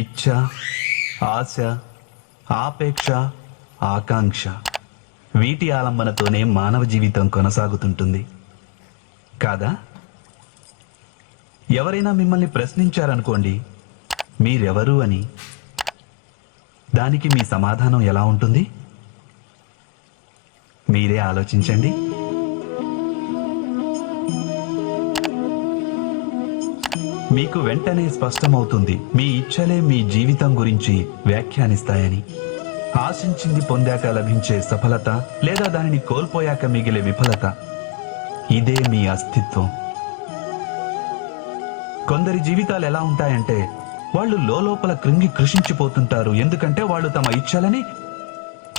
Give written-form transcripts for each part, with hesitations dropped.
ఇచ్ఛ, ఆశ, ఆపేక్ష, ఆకాంక్ష వీటి ఆలంబనతోనే మానవ జీవితం కొనసాగుతుంటుంది కాదా? ఎవరైనా మిమ్మల్ని ప్రశ్నించారనుకోండి, మీరెవరు అని. దానికి మీ సమాధానం ఎలా ఉంటుంది? మీరే ఆలోచించండి. మీకు వెంటనే స్పష్టమవుతుంది మీ ఇచ్చలే మీ జీవితం గురించి వ్యాఖ్యానిస్తాయని. ఆశించింది పొందాక లభించే సఫలత లేదా దానిని కోల్పోయాక మిగిలే విఫలత, ఇదే మీ అస్తిత్వం. కొందరి జీవితాలు ఎలా ఉంటాయంటే వాళ్ళు లోపల కృంగి కృషించిపోతుంటారు. ఎందుకంటే వాళ్ళు తమ ఇచ్చలని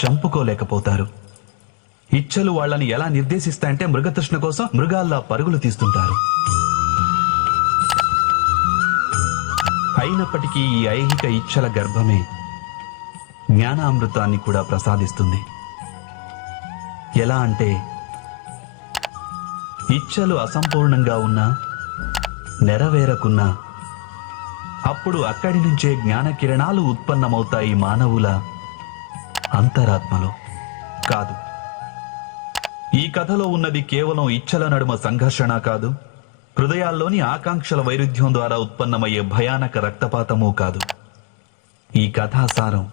చంపుకోలేకపోతారు. ఇచ్చలు వాళ్ళని ఎలా నిర్దేశిస్తాయంటే మృగతృష్ణ కోసం మృగాల్లా పరుగులు తీస్తుంటారు. అయినప్పటికీ ఈ ఐహిక ఇచ్చల గర్భమే జ్ఞానామృతాన్ని కూడా ప్రసాదిస్తుంది. ఎలా అంటే ఇచ్చలు అసంపూర్ణంగా ఉన్నా, నెరవేరకున్నా అప్పుడు అక్కడి నుంచే జ్ఞాన కిరణాలు ఉత్పన్నమవుతాయి మానవుల అంతరాత్మలో. కాదు, ఈ కథలో ఉన్నది కేవలం ఇచ్చల నడుమ సంఘర్షణ కాదు, హృదయాల్లోని ఆకాంక్షల వైరుధ్యం ద్వారా ఉత్పన్నమయ్యే భయానక రక్తపాతమూ కాదు. ఈ కథాసారం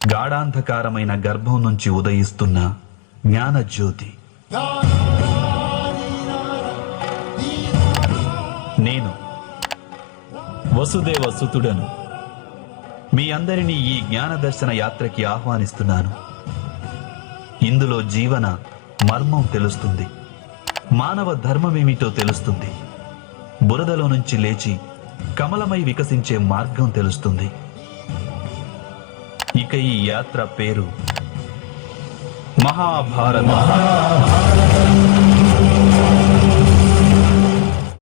గాఢాంధకారమైన గర్భం నుంచి ఉదయిస్తున్న జ్ఞానజ్యోతి. నేను వసుదేవ సుతుడను. మీ అందరినీ ఈ జ్ఞాన దర్శన యాత్రకి ఆహ్వానిస్తున్నాను. ఇందులో జీవన మర్మం తెలుస్తుంది, మానవ ధర్మమేమిటో తెలుస్తుంది, బురదలో నుంచి లేచి కమలమై వికసించే మార్గం తెలుస్తుంది. ఇక ఈ యాత్ర పేరు మహాభారత.